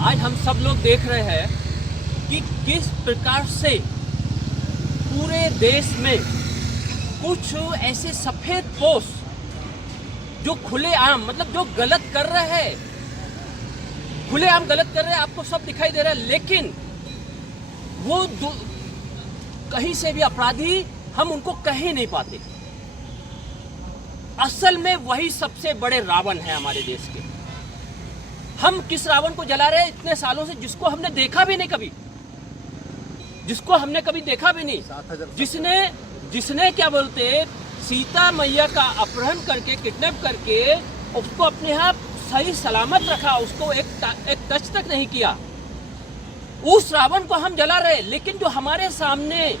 आज हम सब लोग देख रहे हैं कि किस प्रकार से पूरे देश में कुछ ऐसे सफेद पोष जो खुलेआम मतलब जो गलत कर रहे हैं, खुलेआम गलत कर रहे हैं, आपको सब दिखाई दे रहा है, लेकिन वो कहीं से भी अपराधी हम उनको कह ही नहीं पाते। असल में वही सबसे बड़े रावण है हमारे देश के। हम किस रावण को जला रहे हैं इतने सालों से, जिसको हमने देखा भी नहीं कभी, जिसको हमने कभी देखा भी नहीं, जिसने क्या बोलते सीता मैया का अपहरण करके किडनैप करके उसको अपने यहाँ सही सलामत रखा, उसको एक टच तक नहीं किया, उस रावण को हम जला रहे। लेकिन जो हमारे सामने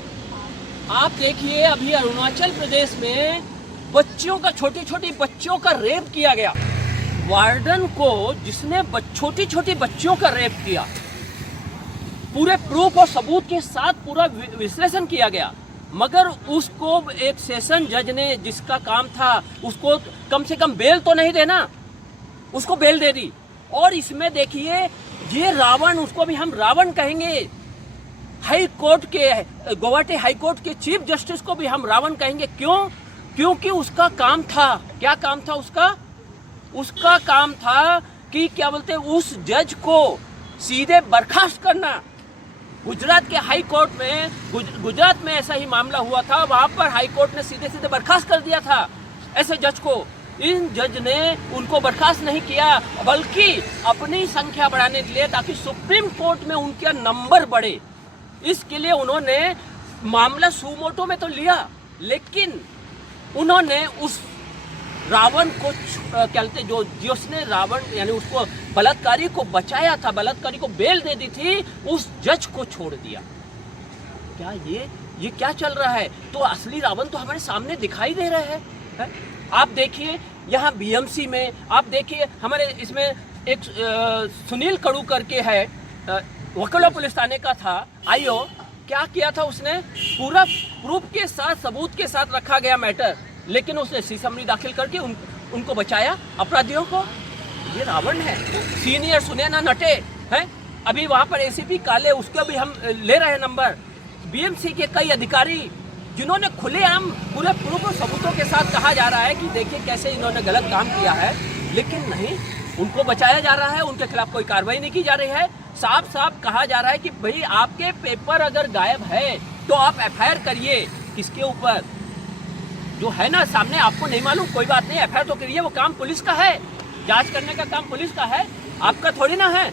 आप देखिए, अभी अरुणाचल प्रदेश में बच्चियों का, छोटी छोटी बच्चियों का रेप किया गया। वार्डन को जिसने छोटी छोटी बच्चियों का रेप किया, पूरे प्रूफ और सबूत के साथ पूरा विश्लेषण किया गया, मगर उसको एक सेशन जज ने, जिसका काम था उसको कम से कम बेल तो नहीं देना, उसको बेल दे दी। और इसमें देखिए ये रावण, उसको भी हम रावण कहेंगे, हाई कोर्ट के, गुवाहाटी हाई कोर्ट के चीफ जस्टिस को भी हम रावण कहेंगे। क्यों? क्योंकि उसका काम था, क्या काम था उसका काम था कि क्या बोलते उस जज को सीधे बर्खास्त करना। गुजरात के हाई कोर्ट में, गुजरात में ऐसा ही मामला हुआ था, वहां पर हाई कोर्ट ने सीधे सीधे बर्खास्त कर दिया था ऐसे जज को। इन जज ने उनको बर्खास्त नहीं किया, बल्कि अपनी संख्या बढ़ाने के लिए, ताकि सुप्रीम कोर्ट में उनका नंबर बढ़े, इसके लिए उन्होंने मामला सुमोटो में तो लिया, लेकिन उन्होंने उस रावण को क्या कहते जो जिसने रावण यानी उसको बलात्कारी को बचाया था, बलात्कारी को बेल दे दी थी, उस जज को छोड़ दिया। क्या ये क्या चल रहा है? तो असली रावण तो हमारे सामने दिखाई दे रहा है। आप देखिए यहाँ बीएमसी में, आप देखिए हमारे इसमें एक सुनील कड़ू करके है, वकला पुलिस थाने का था आईओ। क्या किया था उसने? पूरा प्रूफ के साथ, सबूत के साथ रखा गया मैटर, लेकिन उसने सीसमरी दाखिल करके उनको बचाया, अपराधियों को। ये रावण है। सीनियर सुनैना नटे हैं, अभी वहां पर एसीपी काले, उसका भी हम ले रहे हैं नंबर। बीएमसी के कई अधिकारी जिन्होंने खुलेआम पूरे प्रूफ और सबूतों के साथ कहा जा रहा है कि देखिए कैसे इन्होंने गलत काम किया है, लेकिन नहीं, उनको बचाया जा रहा है, उनके खिलाफ कोई कार्रवाई नहीं की जा रही है। साफ साफ कहा जा रहा है कि भाई आपके पेपर अगर गायब है तो आप एफआईआर करिए। किसके ऊपर? जो है ना सामने, आपको नहीं मालूम, कोई बात नहीं, एफआईआर तो करिए, वो काम पुलिस का है, जांच करने का काम पुलिस का है, आपका थोड़ी ना है।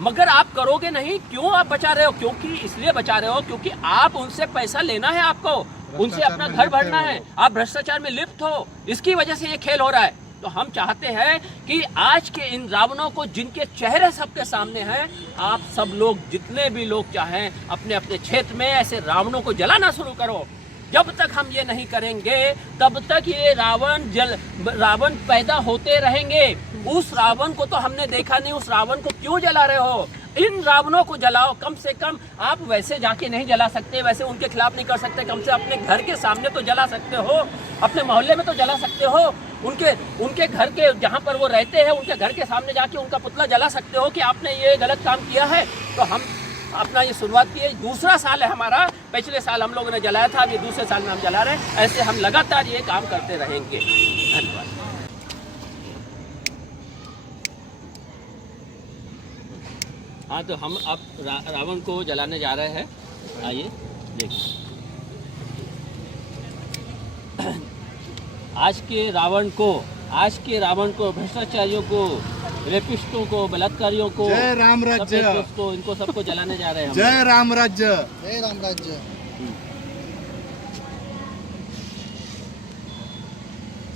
मगर आप करोगे नहीं। क्यों आप बचा रहे हो? क्योंकि इसलिए बचा रहे हो क्योंकि आप उनसे पैसा लेना है, आपको उनसे अपना घर भरना है, आप भ्रष्टाचार में लिप्त हो, इसकी वजह से ये खेल हो रहा है। तो हम चाहते हैं कि आज के इन रावणों को, जिनके चेहरे सबके सामने हैं, आप सब लोग, जितने भी लोग चाहें, अपने अपने क्षेत्र में ऐसे रावणों को जलाना शुरू करो। जब तक हम ये नहीं करेंगे तब तक ये रावण पैदा होते रहेंगे। उस रावण को तो हमने देखा नहीं, उस रावण को क्यों जला रहे हो? इन रावणों को जलाओ। कम से कम आप वैसे जाके नहीं जला सकते, वैसे उनके खिलाफ नहीं कर सकते, कम से अपने घर के सामने तो जला सकते हो, अपने मोहल्ले में तो जला सकते हो, उनके घर के जहाँ पर वो रहते हैं उनके घर के सामने जाके उनका पुतला जला सकते हो कि आपने ये गलत काम किया है। तो हम अपना ये शुरुआत की है, दूसरा साल है हमारा, पिछले साल हम लोगों ने जलाया था, अभी दूसरे साल में हम जला रहे हैं। ऐसे हम लगातार ये काम करते रहेंगे। धन्यवाद। हाँ, तो हम अब रावण को जलाने जा रहे हैं। आइए देखिए, आज के रावण को, भ्रष्टाचारियों को, रेपिस्टों को, बलात्कारियों को, जय राम राज्य, इनको सबको जलाने जा रहे हैं। जय राम राज्य, जय राम राज्य,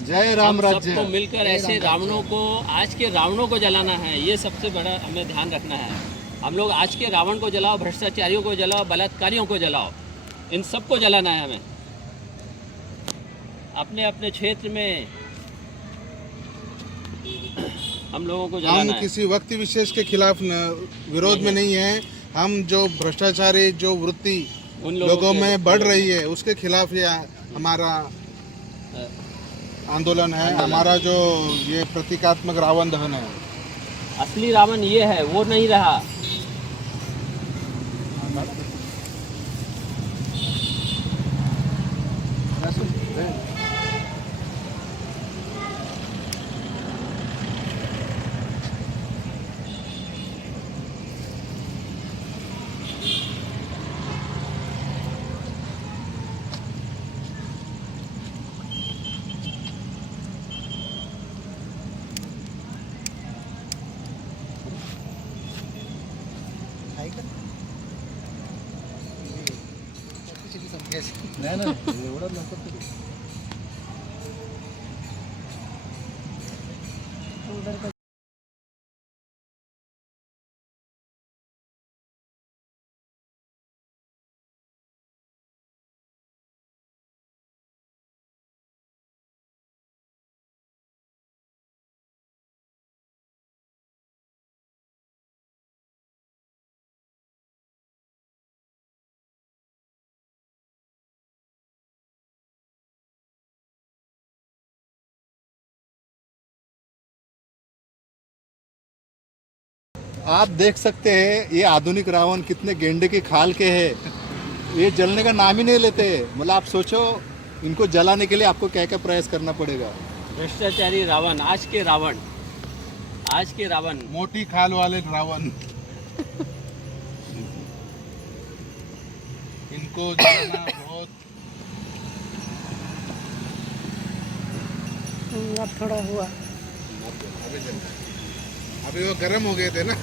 जय राम राज्य। सबको मिलकर ऐसे रावणों को, आज के रावणों को जलाना है, ये सबसे बड़ा हमें ध्यान रखना है। हम लोग आज के रावण को जलाओ, भ्रष्टाचारियों को जलाओ, बलात्कारियों को जलाओ, इन सबको जलाना है हमें। अपने अपने क्षेत्र में हम लोगों को जलाना है। हम किसी व्यक्ति विशेष के खिलाफ विरोध में नहीं है। हम जो भ्रष्टाचारी जो वृत्ति उन लोगों में बढ़ रही है उसके खिलाफ ये हमारा आंदोलन है। हमारा जो ये प्रतीकात्मक रावण दहन है, असली रावण ये है, वो नहीं रहा। नाही ना एवढं लवकर तरी आप देख सकते हैं ये आधुनिक रावण कितने गेंडे की खाल के हैं। ये जलने का नाम ही नहीं लेते। मतलब आप सोचो इनको जलाने के लिए आपको क्या क्या प्रयास करना पड़ेगा। भ्रष्टाचारी रावण, आज के रावण, आज के रावण। मोटी खाल वाले रावण इनको जलाना बहुत अब थोड़ा हुआ। अभी जल रहा है। अभी वो गर्म हो गए थे ना।